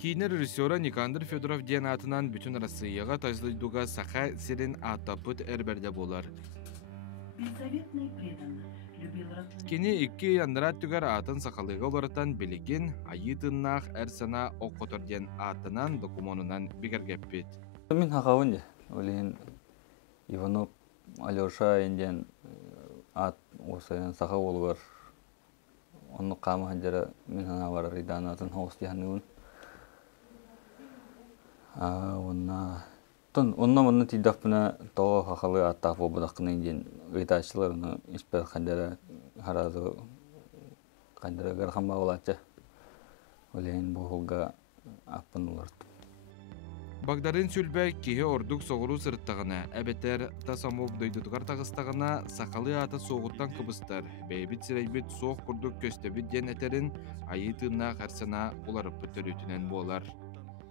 Кинер режиссера Никандр Федоров ден атынан бүтін Россияға таждыйдуға саха сирин атапыт әрберде болар. Кені икки яндрат түгер атын сақалыға оларытан білеген айытыннақ әрсана оққотыр ден атынан документынан бігергеппет. Мен хақауын де, олейін Иванов Алеша енден ат осыян сақа олығыр. Оны қамы ханжары мен хана бар рейдан атын хоғысты ханығын. Онна мұны тейдақпына тоғы хақалы аттақ болбыдаққына енден ұйташыларыны испер ханжары харазы ханжары ғархан бағылатшы. Олейін бұғылға аппын оларды. Багдарын сүлбә кеге ордук соғыру сырттағына, әбетер тасамок дойдудығар тағыстағына сақалы аты соғыттан кыбыстар, бәйбіт сірейбіт соқ күрдік көстебіт ден әтерін айытына қарсына оларып бүтірітінен болар.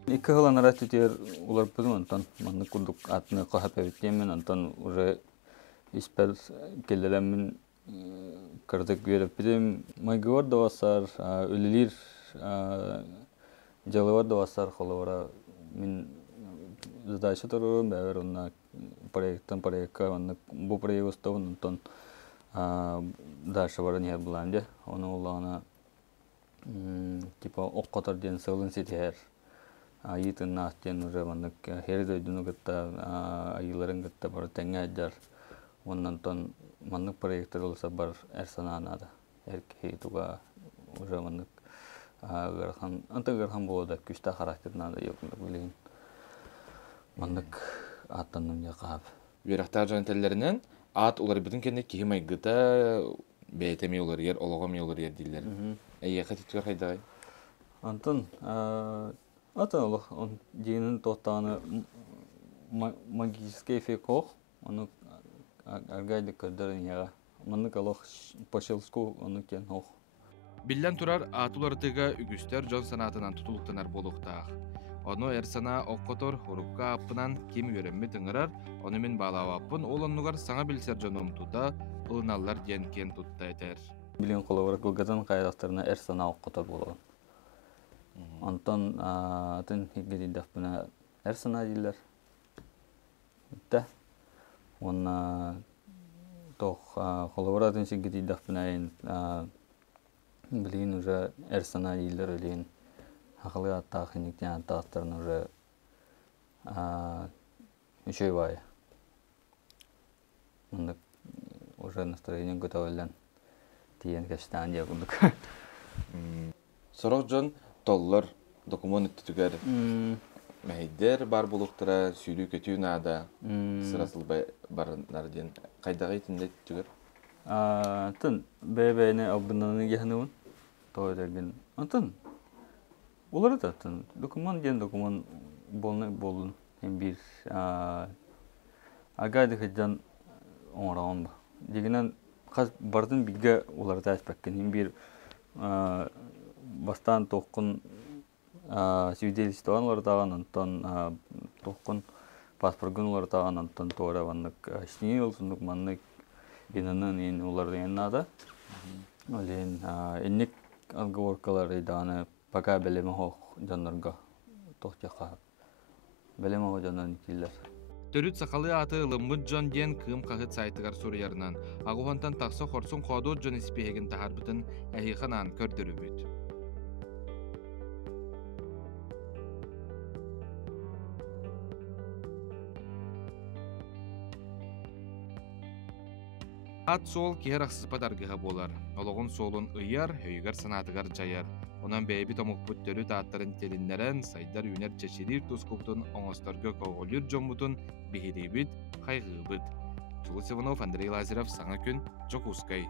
Екі ғылан арас түтер оларып бүтін онтан, маңны күрдік атыны қағап әбеттемен, онтан уже испер келдерәмін кірдік веріп бітім. Майгывар да басар, өлілер жалывар да басар қолывара. Мен задача тұрырым, бәвер онна проектқа, бұл проект ұстауын, онтан дашы барын ер бұланды. Оны олағына оққатар ден сығылын сетер. Айытын ақтен уже хері дөйдіні күтті, айыларын күтті бары тәңе әджар. Оннан маннық проекттер олса бар әрсана анады. Әркей туға уже маннық антын болады, күшті характерін ады еуқындық білейін. Маннық аттанным яқап. Верақтар жанетелерінен ат олар бүтін кенде кейі майгыта бәйтеме олар ер, олығым олар ер дейлер. Әйеқі түткер қайдағай? Антын, атын олық, дейінің тоқтағаны магический эффект оқ, оны аргайды көрдерін яға. Маннық олық пошелску оны кен оқ. Биллен турар атулартыга үгүстер жон санатынан тутулуктанар болуктаах. Ону эрсана оккотор хурукка аппынан кем өрөммү тыңырар, оны мен балаваппын олоннугар саңа билсер жономтуда ылыналлар диен кен тутта этер. Билен коловар кылгатын кайдактарына эрсана оккотор болгон. Онтон атын хигедидаппына эрсана дилер. Та онна тох коловаратын хигедидаппына Блин, уже эрсана дейлер өлейін. Ақылы аттақ, хеніктен аттақтарын уже үшөй бай. Мұндық уже настроение көтәуілден тиен кәштан дия күндік. Сорок жон толлар документ түгер. Мәйдер бар болуқтыра, сүйрі көтүү нада, сырасыл барынар ден. Қайдағы етінде түгер? Тын, бәй-бәйіне албынаны кехінуын. Тойларген. Антын. Олар да тын. Документ ден документ болын. Hem bir agaydı hıccan oğrağım. Degenen qaz bardın bilge olar da aspekken. Hem bir bastan toqqun свидетельствоан олар антон тоққын паспортын олар таған антон тоора ваннык işini olsunluk manныk inanın en олар еннада. Олен ennek algoritmaları dağını paka beleme hoq janlarga toqjaqa beleme hoq janlarni killer. Төрүт сақалы аты ылыммыт жон ден кым қағыт сайтыгар сурыярынан. Ағуғантан тақсы қорсын қодур жон іспейгін тахарбытын әйіқанан көрдірі бүт. Ат сол кер ақсызпат аргыға болар. Олығын солын ұйар, өйгар санатыгар жаяр. Онан бәйбі томық бүттөрі тааттарын телінлерін, сайдар үйнер чешерир тұскуптын оңыстарғы коғолыр жомбутын бейіребіт, қайғы бұд. Чулыс Иванов, Андрей Лазарев, Саңа күн, Чокускай.